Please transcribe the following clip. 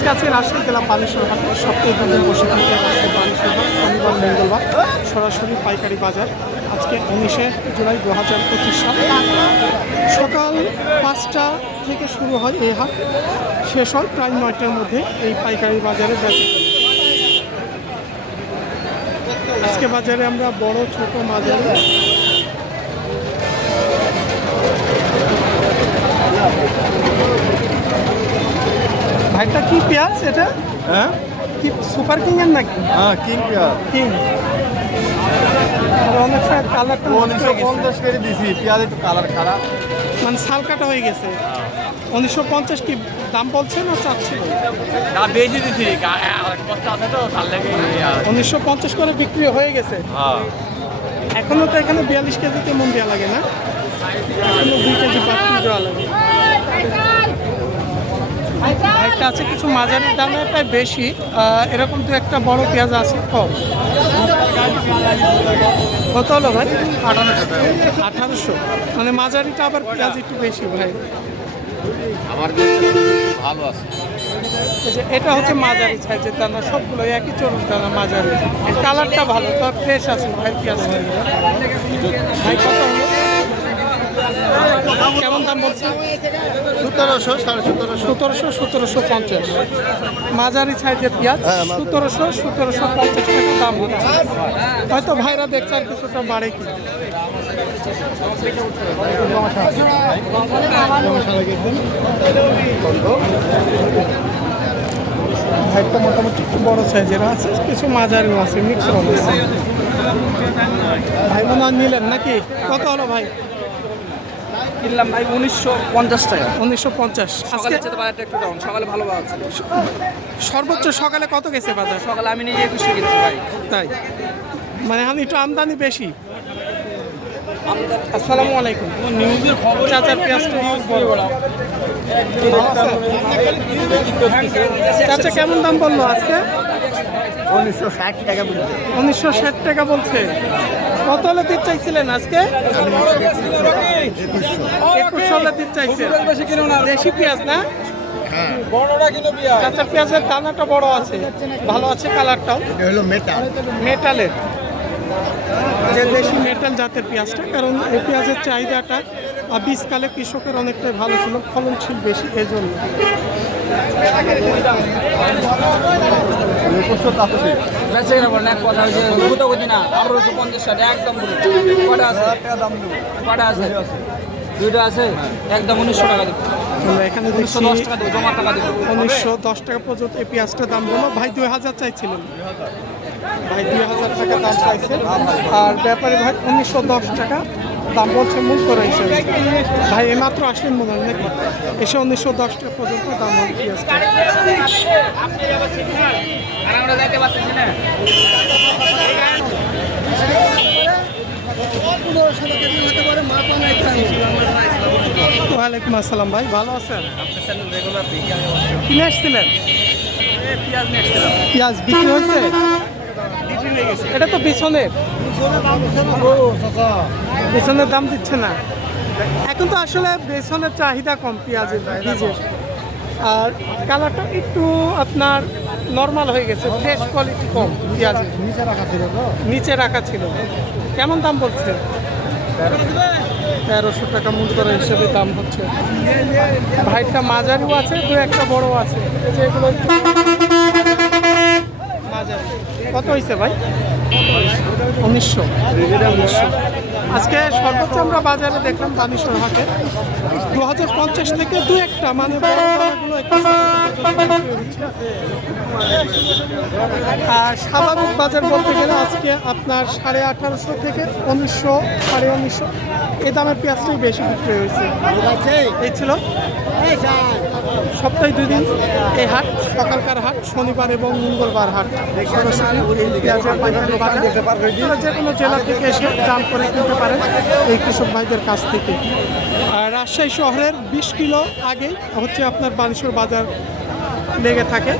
আজকে আছে রাজশাহী জেলা বানেশ্বর হাট। সপ্তাহে দুদিন বসে থাকে। রাজশাহী বানেশ্বর হাট, শনিবার, মঙ্গলবার, সরাসরি পাইকারি বাজার। আজকে উনিশে জুলাই দু হাজার পঁচিশ সাল। সকাল পাঁচটা থেকে শুরু হয় এই হাট। শেষ হয় প্রায় নয়টার মধ্যে এই পাইকারি বাজারে বেচা আজকে বাজারে আমরা বড়, ছোট মাঝারি। কি পেঁয়াজ এটা? হ্যাঁ? কি সুপার কিং এর নাকি? হ্যাঁ কিং পেঁয়াজ। কিং। অনেক সময় কালারটা উনিশশো পঞ্চাশ কেজি দিছি পেঁয়াজ একটু কালার খারাপ। মানে সাল কাটা হয়ে গেছে। উনিশশো পঞ্চাশ কি দাম বলছে না উনিশশো পঞ্চাশ করে বিক্রি হয়ে গেছে। হ্যাঁ। এখনও তো এখানে বিয়াল্লিশ কেজিতে মন দেওয়া লাগে না। এখনও দুই কেজি বাড়তি দেওয়া লাগে। একটা আছে কিছু মাঝারি দামে প্রায় বেশি এরকম তো একটা বড় পেঁয়াজ আছে কম। কত হলো ভাই? আঠারোশো। মানে মাঝারিটা আবার পেঁয়াজ একটু বেশি ভাই। আমার ভালো আছে। এটা হচ্ছে মাঝারি সাইজের দানা সবগুলো একই চরুন দানা মাঝারি। কালারটা ভালো তো ফ্রেশ আছে ভাই পেঁয়াজ ভাই কত হলো? কেমন দাম বলছে? সতেরোশো সাড়ে সতেরোশো। সতেরোশো সতেরোশো পঞ্চাশ। মাঝারি সাইজের পেঁয়াজ হ্যাঁ, সতেরোশো সতেরোশো পঞ্চাশ টাকা দাম হচ্ছে। হয়তো ভাইরা দেখছে আর কিছুটা বাড়ে কি। মোটামুটি একটু বড় সাইজের আছে কিছু মাঝারিও আছে মিক্স আছে। ভাই মনে নিলেন নাকি? কত হলো ভাই? কিনলাম ভাই উনিশশো পঞ্চাশ টাকা। উনিশশো পঞ্চাশ। সকালে আজকে চেয়ে বাজারটা একটু ডাউন সকালে ভালো বাজার ছিল সর্বোচ্চ সকালে কত গেছে বাজার? সকালে আমি নিজে একুশে কিনছি ভাই। তাই? মানে আমি একটু আমদানি বেশি। আসসালামু আলাইকুম। নিউজের খবর চাচার পেঁয়াজটা নিউজ বড় চাচা কেমন দাম বলল আজকে? উনিশশো ষাট টাকা বলছে। উনিশশো ষাট টাকা বলছে। কত হলে দিতে চাইছিলেন আজকে? একুশ হলে দিতে চাইছে। দেশি পেঁয়াজ না? কাঁচা পেঁয়াজের দানাটা বড় আছে। ভালো আছে কালারটাও। মেটালের। যে দেশি মেটাল জাতের পেঁয়াজটা কারণ এই পেঁয়াজের চাহিদাটা আহ, বীজকালে কৃষকের অনেকটাই ভালো ছিল ফলনশীল বেশি এই জন্য একুশশো তাঁতশি বেঁচে গেলে বলেন এক কথা হয়েছে বুঝতে বুঝি না আঠারোশো পঞ্চাশ টাকা একদম কটা আছে? দুইটা একদম উনিশশো টাকা দেবো। আমরা এখানে উনিশশো দেখছি দশ টাকা উনিশশো দশ পর্যন্ত এই পেঁয়াজটার দাম হলো ভাই দুই হাজার চাইছিলেন। ভাই দুই হাজার টাকা দাম চাইছে। আর ব্যাপারে ভাই উনিশশো দশ টাকা দাম বলছে মূল করা হিসেবে ভাই এইমাত্র আসলেন মনে হয় নাকি? এসে উনিশশো দশ টাকা পর্যন্ত দাম ওয়ালাইকুম আসসালাম ভাই ভালো আছেন? কিনে আসছিলেন? পেঁয়াজ বিক্রি হয়েছে? এটা তো বিছনের বেসনের দাম দিচ্ছে না। এখন তো আসলে বেসনের চাহিদা কম, পেঁয়াজের, বীজের। আর কালারটা একটু আপনার নর্মাল হয়ে গেছে ফ্রেশ কোয়ালিটি কম পেঁয়াজের। নিচে রাখা ছিল। নিচে রাখা ছিল কেমন দাম বলছে? তেরোশো টাকা মূল করা হিসেবে দাম হচ্ছে। ভাইটা মাঝারিও আছে, দু একটা বড় আছে। এই যে এগুলো একটু মাঝারি। কত হয়েছে ভাই? উনিশশো। উনিশশো। আজকে সর্বোচ্চ আমরা বাজারে দেখলাম দানিশ্বর হাটে দু হাজার পঞ্চাশ থেকে দু একটা মানে। আর স্বাভাবিক বাজার বলতে গেলে আজকে আপনার সাড়ে আঠারোশো থেকে উনিশশো, সাড়ে উনিশশো। এই দামের পেঁয়াজটাই বেশি বিক্রি হয়েছে। এই ছিল। সপ্তাহে দুই দিন এই হাট, সকালকার হাট, শনিবার এবং মঙ্গলবার হাট। যে কোনো জেলা থেকে এসে দাম করে কিনতে পারেন এই কৃষক ভাইদের কাছ থেকে। আর রাজশাহী শহরের বিশ কিলো আগে হচ্ছে আপনার বানেশ্বর বাজার লেগে থাকে।